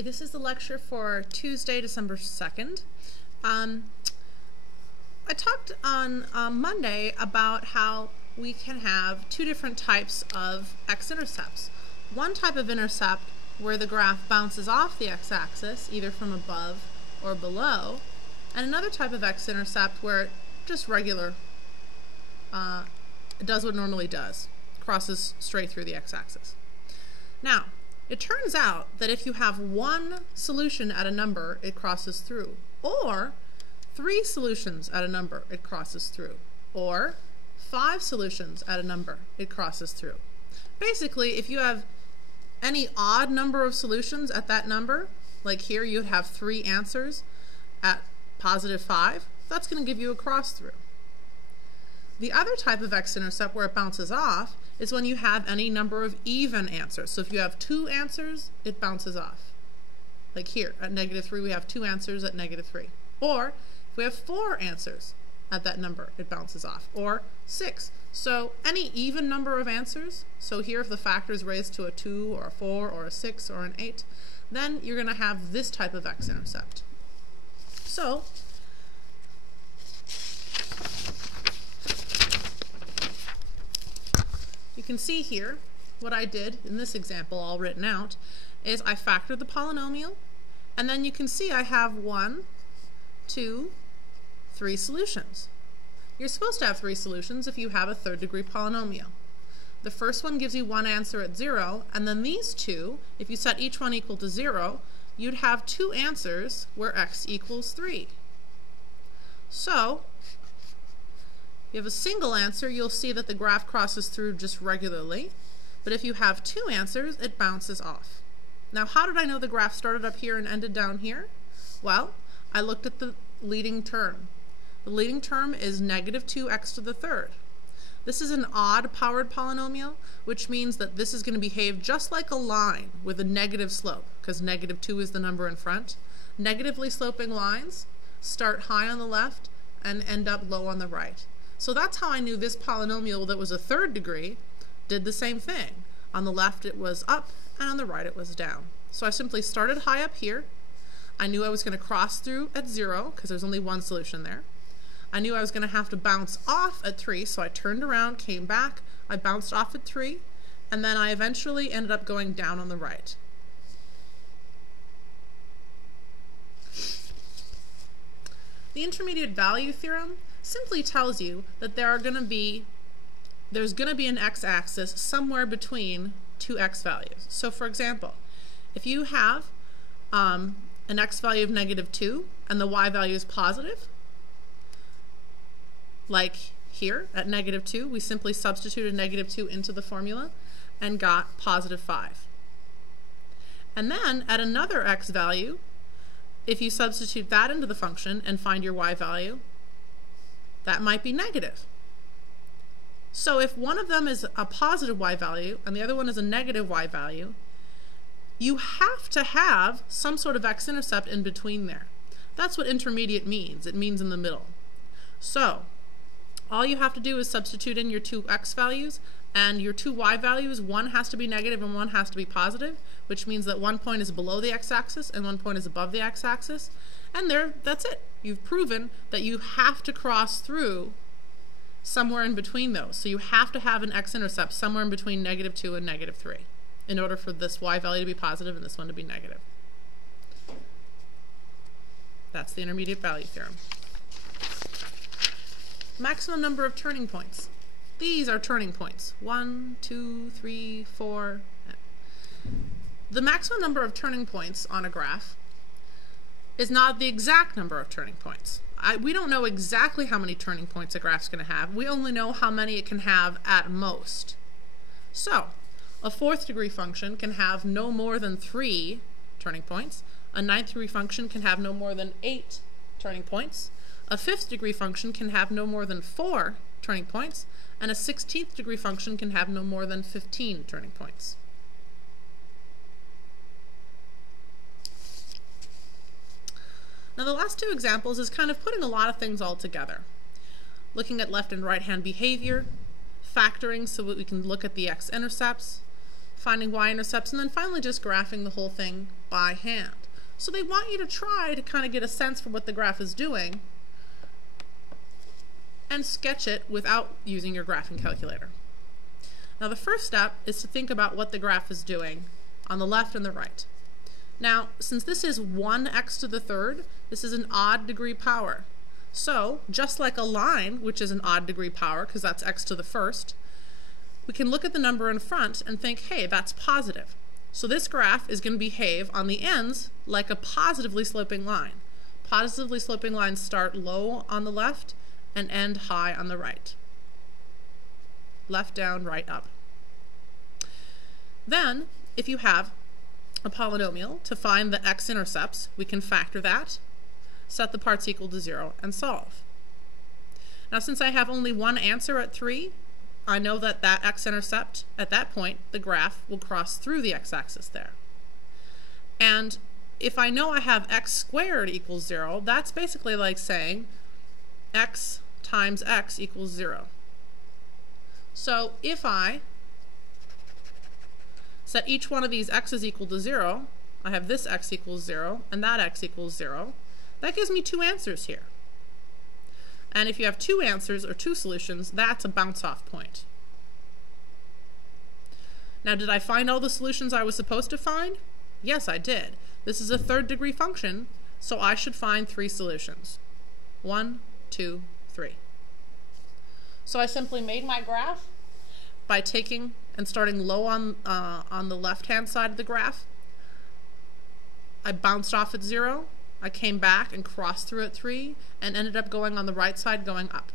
Okay, this is the lecture for Tuesday, December 2nd. I talked on Monday about how we can have two different types of x-intercepts. One type of intercept where the graph bounces off the x-axis, either from above or below, and another type of x-intercept where it just regular, it does what it normally does, crosses straight through the x-axis. Now, it turns out that if you have one solution at a number, it crosses through, or 3 solutions at a number, it crosses through, or 5 solutions at a number, it crosses through. Basically, if you have any odd number of solutions at that number, like here you'd have 3 answers at positive 5, that's going to give you a cross through. The other type of x-intercept where it bounces off is when you have any number of even answers. So if you have 2 answers, it bounces off. Like here, at -3, we have 2 answers at -3. Or if we have 4 answers at that number, it bounces off. Or 6. So any even number of answers, so here if the factor is raised to a 2 or a 4 or a 6 or an 8, then you're going to have this type of x-intercept. So you can see here what I did in this example all written out is I factored the polynomial, and then you can see I have 1, 2, 3 solutions. You're supposed to have 3 solutions if you have a third-degree polynomial. The first one gives you 1 answer at 0, and then these 2, if you set each one equal to 0, you'd have 2 answers where x equals 3. So you have a single answer, you'll see that the graph crosses through just regularly, but if you have 2 answers, it bounces off. Now, how did I know the graph started up here and ended down here? Well, I looked at the leading term. The leading term is -2x to the third. This is an odd-powered polynomial, which means that this is going to behave just like a line with a negative slope, because -2 is the number in front. Negatively sloping lines start high on the left and end up low on the right. So that's how I knew this polynomial that was a third degree did the same thing. On the left it was up, and on the right it was down. So I simply started high up here. I knew I was going to cross through at 0, because there's only one solution there. I knew I was going to have to bounce off at 3, so I turned around, came back, I bounced off at 3, and then I eventually ended up going down on the right. The intermediate value theorem simply tells you that there's going to be an x-axis somewhere between 2 x values. So for example, if you have an x value of -2 and the y value is positive, like here at -2, we simply substituted -2 into the formula and got positive 5. And then at another x value, if you substitute that into the function and find your y value, that might be negative. So if one of them is a positive y value and the other one is a negative y value, you have to have some sort of x-intercept in between there. That's what intermediate means. It means in the middle. So all you have to do is substitute in your 2 x values and your 2 y values. One has to be negative and one has to be positive, which means that one point is below the x-axis and one point is above the x-axis. And that's it. You've proven that you have to cross through somewhere in between those. So you have to have an x-intercept somewhere in between -2 and -3 in order for this y value to be positive and this one to be negative. That's the intermediate value theorem. Maximum number of turning points. These are turning points. 1, 2, 3, 4. The maximum number of turning points on a graph is not the exact number of turning points. We don't know exactly how many turning points a graph's going to have. We only know how many it can have at most. So, a 4th degree function can have no more than 3 turning points. A 9th degree function can have no more than 8 turning points. A 5th degree function can have no more than 4 turning points. And a 16th degree function can have no more than 15 turning points. Now the last 2 examples is kind of putting a lot of things all together. Looking at left and right hand behavior, factoring so that we can look at the x-intercepts, finding y-intercepts, and then finally just graphing the whole thing by hand. So they want you to try to kind of get a sense for what the graph is doing and sketch it without using your graphing calculator. Now the first step is to think about what the graph is doing on the left and the right. Now, since this is 1x to the third, this is an odd degree power. So, just like a line, which is an odd degree power because that's x to the first, we can look at the number in front and think, hey, that's positive. So this graph is going to behave on the ends like a positively sloping line. Positively sloping lines start low on the left and end high on the right. Left down, right up. Then, if you have a polynomial, to find the x-intercepts, we can factor that, set the parts equal to 0, and solve. Now, since I have only one answer at 3, I know that that x-intercept, at that point, the graph will cross through the x-axis there. And if I know I have x squared equals 0, that's basically like saying x times x equals 0. So if I set each one of these x's equal to 0, I have this x equals 0 and that x equals 0. That gives me two answers here. And if you have two answers or two solutions, that's a bounce-off point. Now, did I find all the solutions I was supposed to find? Yes, I did. This is a third-degree function, so I should find 3 solutions. 1, 2, 3. So I simply made my graph by taking and starting low on the left-hand side of the graph. I bounced off at 0. I came back and crossed through at 3 and ended up going on the right side, going up.